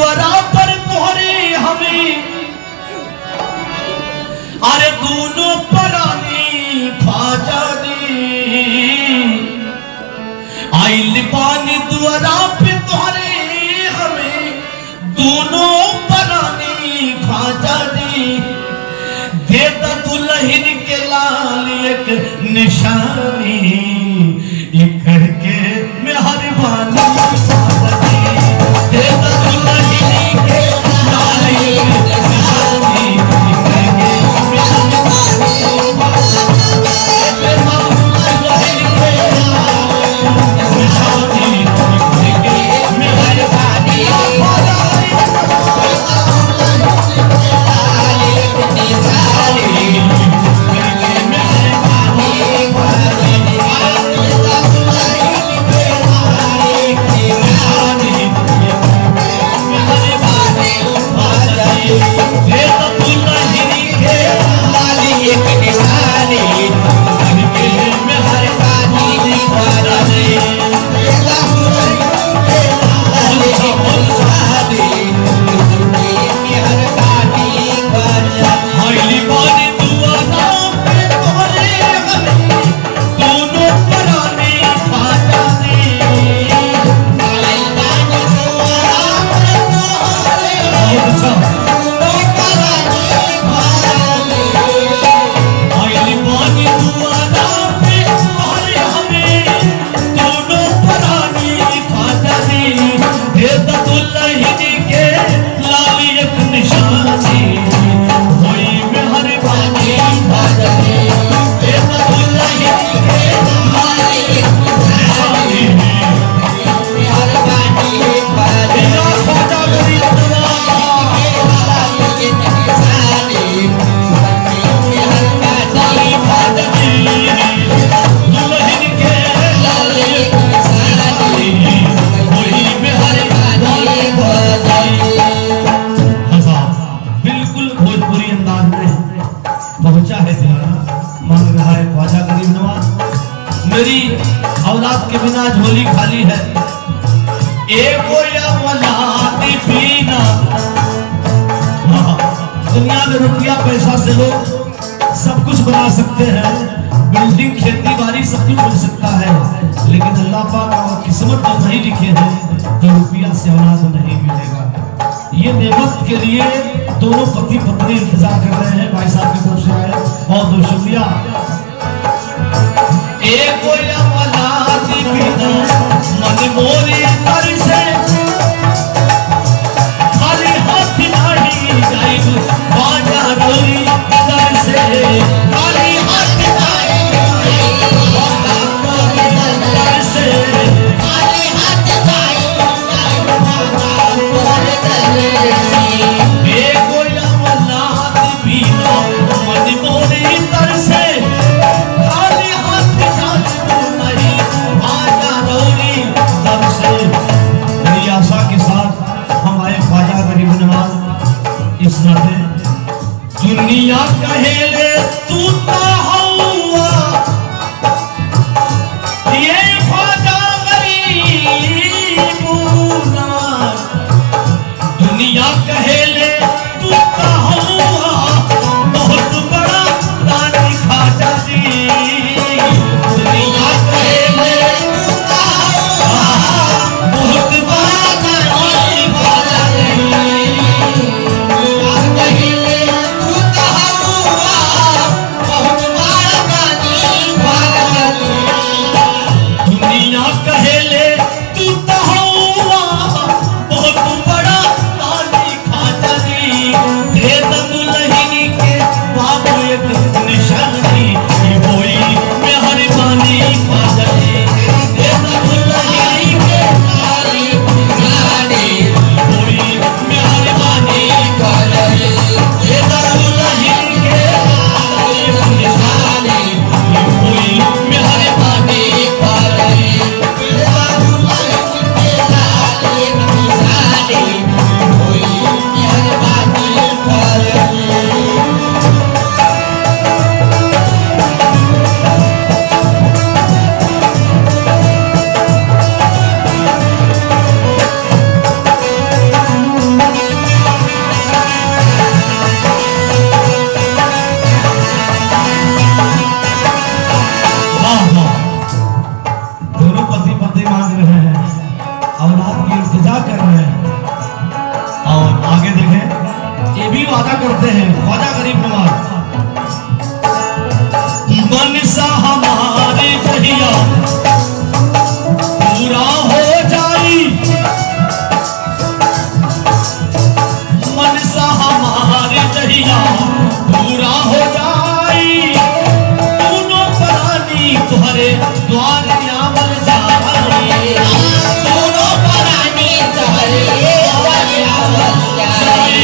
दुआरा पर तोहरे हमें अरे दोनों परानी ख्वाजा दी आइल पानी दुआरा पे तोहरे हमें दोनों परानी ख्वाजा दी दे दुल्हन के लाल एक निशानी एक करके मेहरबानी मेरी औलाद के बिना झोली खाली है एक औलाद बिना। दुनिया में रुपया पैसा से लोग सब कुछ बना सकते हैं, बिल्डिंग खेती बाड़ी सब कुछ मिल सकता है, लेकिन अल्लाह पाक और किस्मत जो नहीं लिखे हैं तो रुपया से औलाद नहीं मिलेगा। ये नेमत के लिए दोनों पति पत्नी इंतजार कर रहे हैं। भाई साहब की तरफ से आए बहुत बहुत शुक्रिया। एक औलाद बिना मन मोरी तर से खाली हाथ नहीं जाइब बाजा रोरी तर से खाली हाथ नहीं तर से खाली हाथ नहीं एक औलाद बिना मन मोरी तर से खाली हाथ नहीं बाजा रोरी तर से। मेरी आशा के साथ हम आए ख्वाजा गरीब नवाज इस नाते दुनिया कहेले तू हुआ ये ख्वाजा गरीब नवाज दुनिया कहेले तू हुआ बहुत बड़ा दानी ख्वाजा जी दुनिया कहेले बहुत बड़ा दानी ख्वाजा जी कहेले तू हुआ अदा करते हैं ख्वाजा गरीब नवाज। मनसा हमारे जहिया पूरा हो जाई, मनसा हमारे जहिया पूरा हो जाई, दोनों प्राणी तुम्हारे द्वार आमल जाई, दोनों प्राणी तुम्हारे द्वार आमल जाई,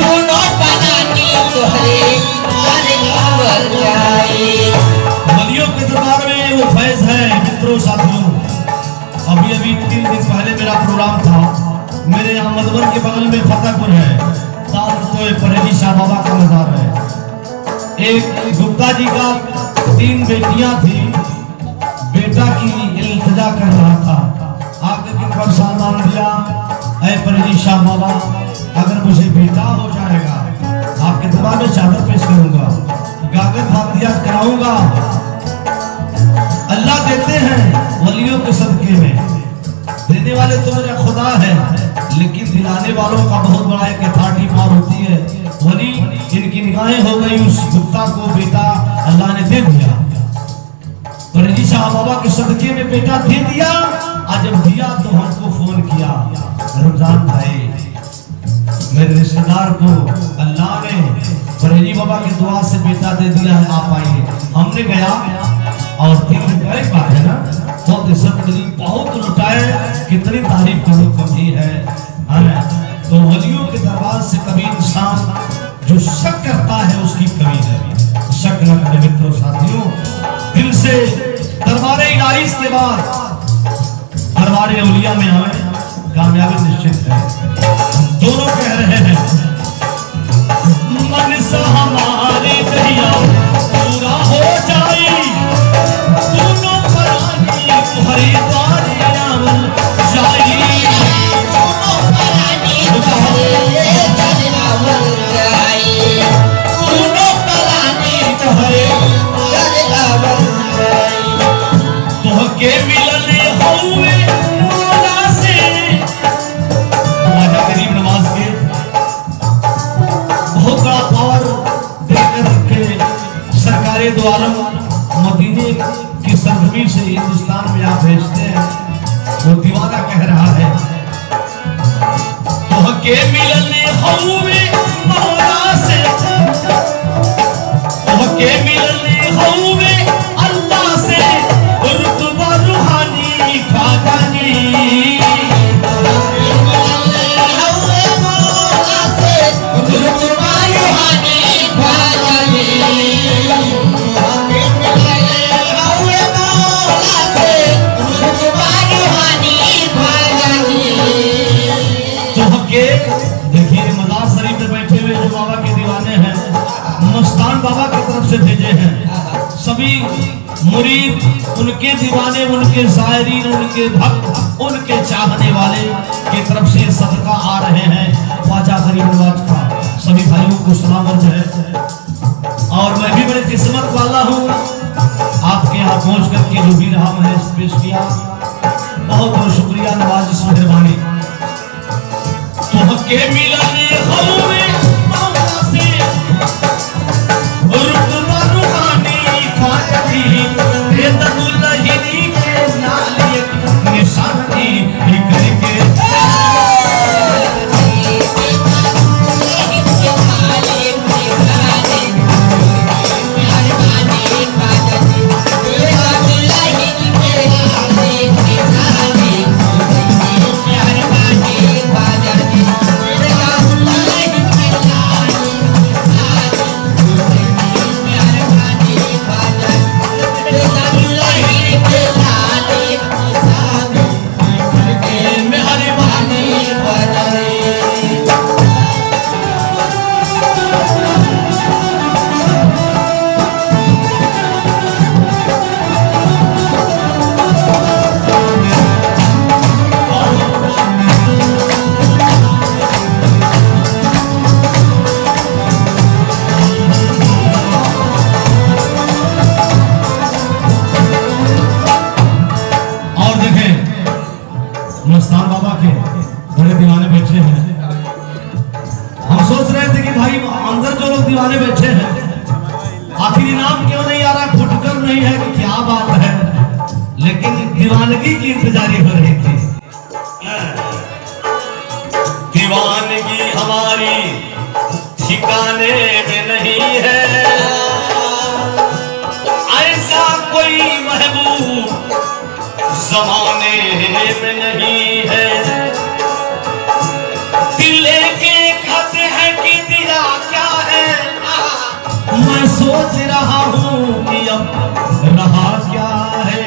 दोनों प्राणी तुम्हारे द्वार आमल जाई। वलियों के दरबार में वो फैज है मित्रों साथियों। अभी 3 दिन पहले मेरा प्रोग्राम था, मेरे यहाँ मधुबन के बगल में फतेहपुर है, परहेजी शाह बाबा का मजार है। एक गुप्ता जी का 3 बेटियां थी, बेटा की इल्तिजा कर रहा था, आकर के परेशान मान दिया, ऐ परहेजी शाह बाबा अगर मुझे बेटा हो जाएगा आपके दरबार में चादर पेश करूंगा, गागर फातिहा कराऊंगा। अल्लाह देते हैं वलियों के सदके में, देने वाले तो मेरा खुदा है, लेकिन दिलाने वालों का बहुत बड़ा एक अथॉरिटी पावर होती है। वली इनकी निगाहें हो गई, उस गुप्ता को बेटा अल्लाह ने दे दिया, परहेजी शाह बाबा के सदके में बेटा दे दिया। आज जब दिया तो हमको फोन किया, रमजान भाई मेरे रिश्तेदार को अल्लाह ने परहेजी बाबा की दुआ से बेटा दे दिया है, आप आइए। हमने गया और 3 दिन पहले बात है ना, बहुत इज्जत मिली, बहुत लुटाए, कितनी तारीफ करो कमी है। तो वलियों के दरबार से कभी इंसान जो शक करता है उसकी कमी है, शक न करें मित्रों साथियों, दिल से दरबारे इलाही के बाद दरबारे औलिया में आए, कामयाबी निश्चित है। दोनों कह रहे हैं मनसा हमारे जहिया पूरा हो जाए, दोनों प्राणी तुम्हारे द्वार आमल जाई, दोनों प्राणी तुम्हारे द्वार आमल जाई, दोनों प्राणी तुम्हारे द्वार आमल जाई। तोहके मिलने होवे मौला से, ख्वाजा गरीब नवाज के बहुत बड़ा पावर देकर के सरकारे दो आलम मदीने की सरजमीन से हिंदुस्तान में आप भेजते हैं। वो दीवाना कह रहा है तोहके मिलने होवे मौला से, तोहके मिलने होवे अल्लाह से, रुतबा रूहानी ख्वाजा जी, देखिए मजार शरीफ में बैठे हुए जो बाबा के दीवाने हैं, मस्तान बाबा की तरफ से भेजे हैं, सभी मुरीद उनके दीवाने, उनके ज़ायरीन, उनके भक्त, उनके चाहने वाले की तरफ से सदका आ रहे हैं ख्वाजा गरीब नवाज का। सभी भाइयों को सलाम अर्ज़ है। और मैं भी बड़ी किस्मत वाला हूँ, आपके यहाँ पहुँच करके जो भी रहा मैंने पेश किया, बहुत बहुत शुक्रिया नवाज इस मेहरबानी। तोहके मिलने होवे मौला से, रुतबा रूहानी ख्वाजा जी, बेदुल्लही के नालिए निशानी ही करके मस्तान बाबा के बड़े दीवाने बैठे हैं। हम सोच रहे थे कि भाई दीवानगी हमारी ठिकाने में नहीं है, ऐसा कोई महबूब जमाने में नहीं है। दिल लेके खाते हैं कि दिया क्या है, मैं सोच रहा हूँ कि अब रहा क्या है।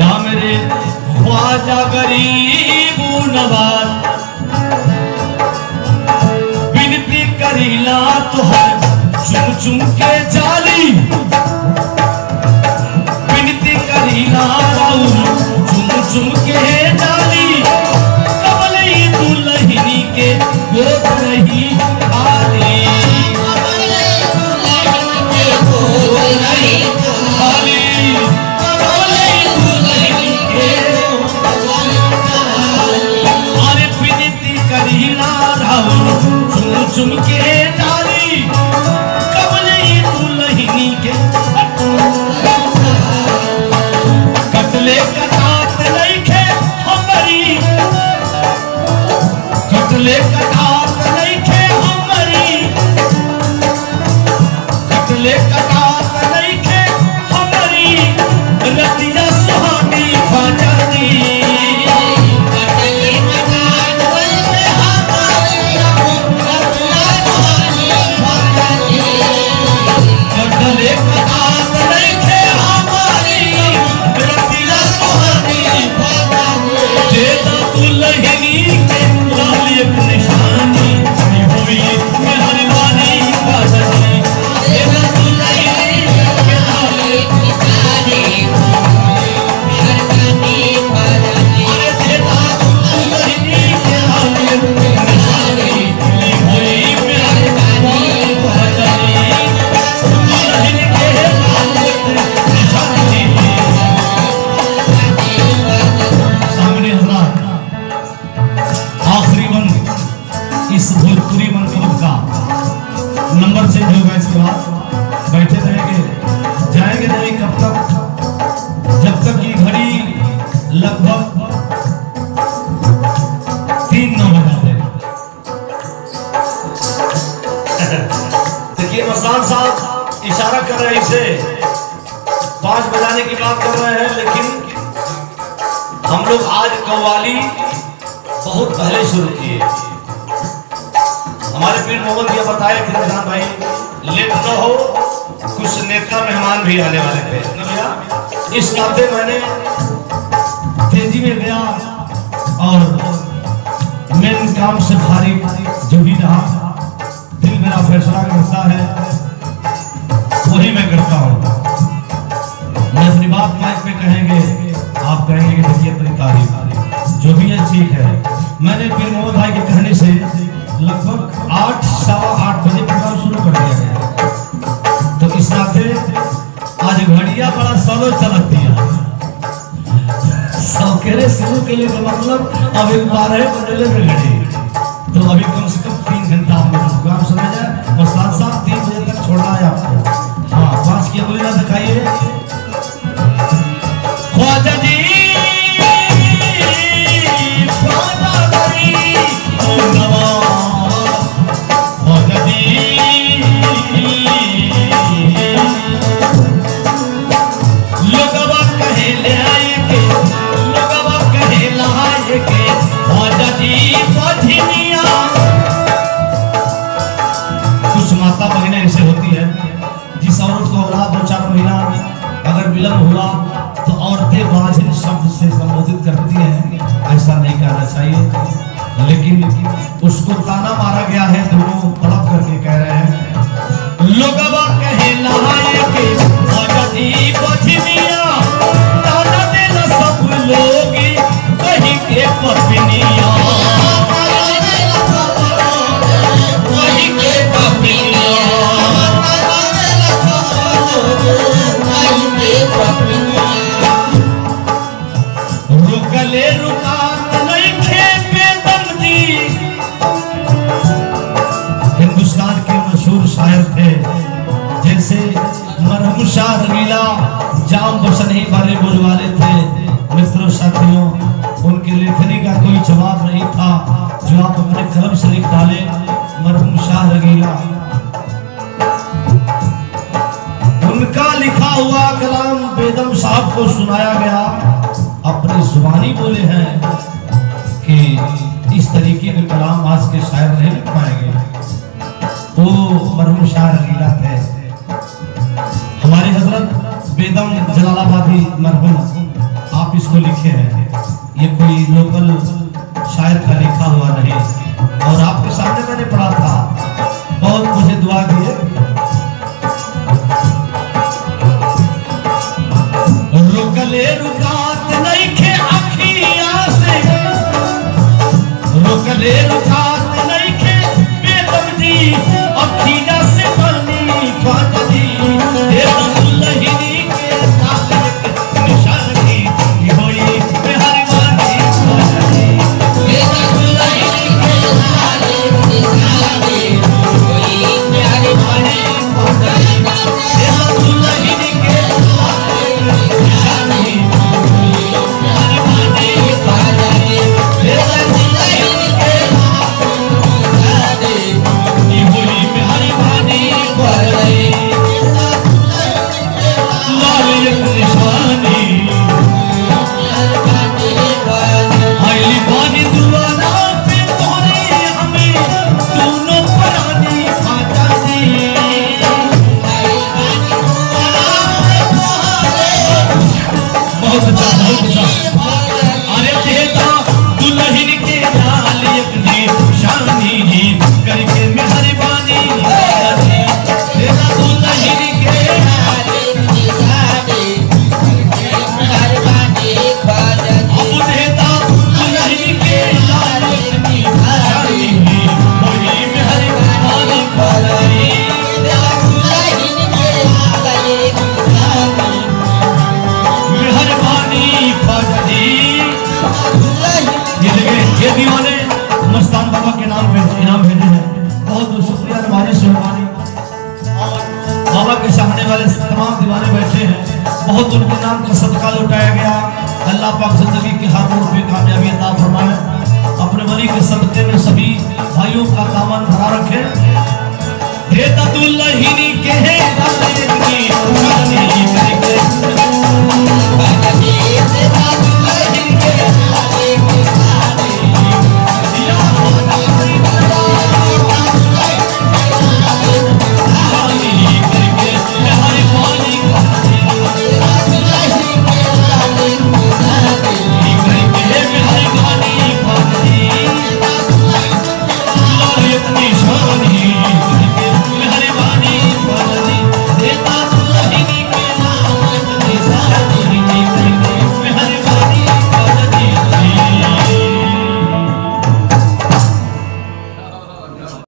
या मेरे ख्वाजा गरीब नवाज विनती करीला तो है चुम चुम के जाली, विनती करीला चुम चुम के जाली, कमलई दुल्हनी के गोद रही खाली, चुम के डाली कमलई दुल्हनी के कटले कटात नइखे हमरी, कटले कटात नइखे हमरी, कटले कटात नइखे हमरी, रतिया सुहानी फाजानी, बैठे रहेंगे, जाएंगे नहीं कब तक, जब तक की घड़ी लगभग 3-9 बजा दे। देखिए मस्तान साहब इशारा कर रहे हैं, इसे 5 बजाने की बात कर रहे हैं, लेकिन हम लोग आज कव्वाली बहुत पहले शुरू किए। हमारे पीर मोहम्मद ये बताए कि जहाँ भाई लेट न हो, कुछ नेता मेहमान भी आने वाले थे ना भैया, इस नाते मैंने तेजी में गया और मेन काम से फारिग जो भी रहा, दिल मेरा फैसला करता है वही मैं करता हूँ। मैं अपनी बात माइक में कहेंगे, आप कहेंगे कि देखिए अपनी तारीफ जो भी है ठीक है। मैंने पीर मोहम्मद भाई के कहने से लगभग 8 सवा 8 बजे प्रोग्राम शुरू कर दिया गया, तो इस नाते आज घड़िया बड़ा सोलो चलती है, सौकेरे शुरू के लिए मतलब अभी 12 बजे में घड़ी, तो अभी कम से कम 3 घंटा हम लोग प्रोग्राम सुना जाए और साथ साथ 3 बजे तक छोड़ना है आपको। हाँ 5 की अगली ना दिखाइए। ख्वाजा जी जलालाबादी मरहूम आप इसको लिखे हैं, ये कोई लोकल शायर का लिखा हुआ नहीं, और आपके सामने मैंने पढ़ा था, बहुत मुझे दुआ दिए। रुकले रुकात नहीं खे अखिया से, रुकले रुकात नहीं खे बेदर्दी अखिया से पानी फाटली बहुत उनके नाम का सदका लुटाया गया। अल्लाह पाक जिंदगी के हर मोड़ पे कामयाबी अता फरमाए, अपने वली के सदके में सभी भाइयों का दामन भरा रखे।